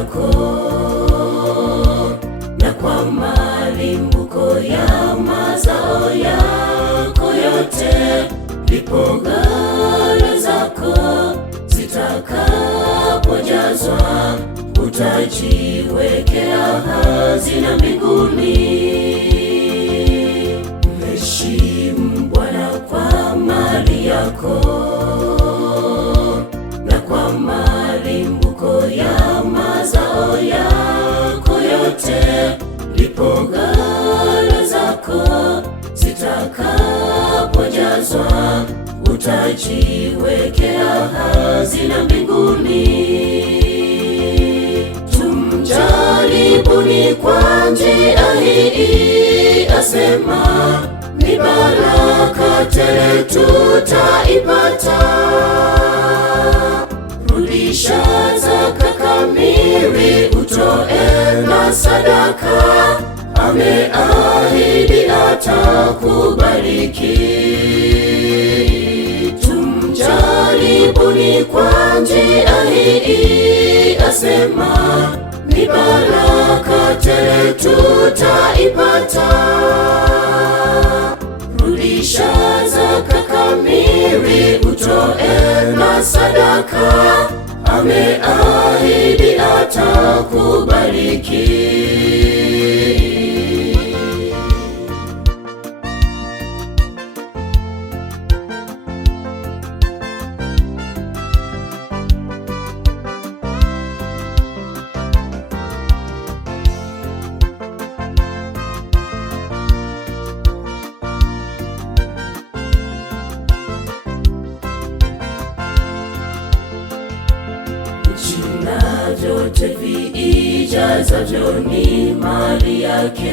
yako, na kwa malimbuko ya mazao yako yote, ndipo ghala zako zitakapojazwa, utajiwekea hazina mbinguni. Mheshimu Bwana kwa mali yako, na kwa malimbuko ya mazao yako yote, ndipo ghala zako zitakapojazwa, utajiwekea hazina mbinguni. Tumjaribuni kwa njia hii, asema, ni baraka tele tutaipata. Rudisha zaka kamili, utoe na sadaka, ameahidi atakubariki. Tumjaribuni kwa njia hii, asema, ni baraka tele tutaipata. Rudisha zaka kamili, utoe na sadaka, ameahidi atakubariki. Na vyote viijazavyo ni mali yake,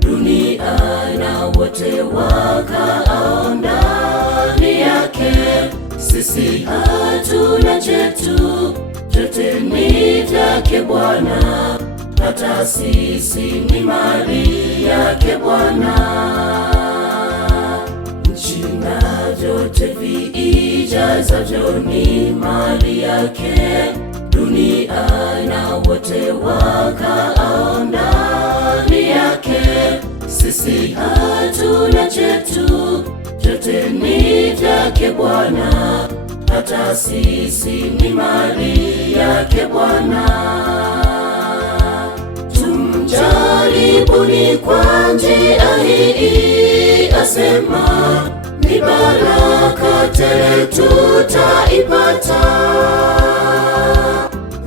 dunia na wote wakaao ndani yake. Sisi hatuna chetu, vyote ni vyake Bwana, hata sisi ni mali yake Bwana. Nchi na vyote viijazavyo ni mali yake, dunia na wote wakaao ndani yake. Sisi hatuna chetu, vyote ni vyake Bwana, hata sisi ni mali yake Bwana. Tumjaribuni kwa njia hii, asema, ni baraka tele tutaipata.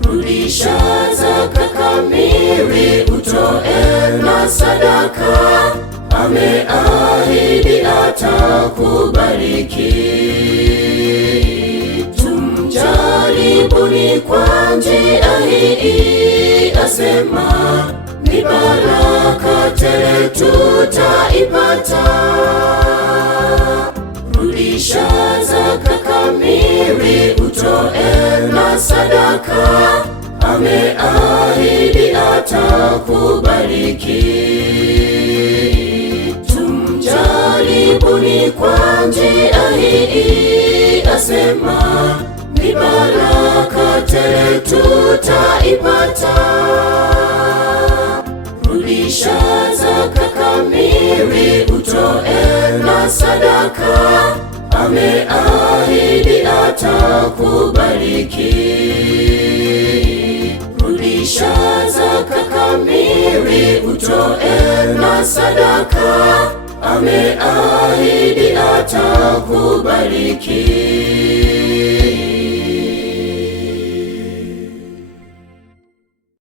Rudisha zaka kamili, utoe na sadaka, ameahidi atakubariki. Tumjaribuni kwa njia hii, asema, ni baraka tele tutaipata. Rudisha zaka kamili, utoe na sadaka, ameahidi atakubariki. Tumjaribuni kwa njia hii, asema, ni baraka tele tutaipata. Rudisha zaka kamili, utoe na sadaka, ameahidi atakubariki. Rudisha zaka kamili, utoe na sadaka, ameahidi atakubariki.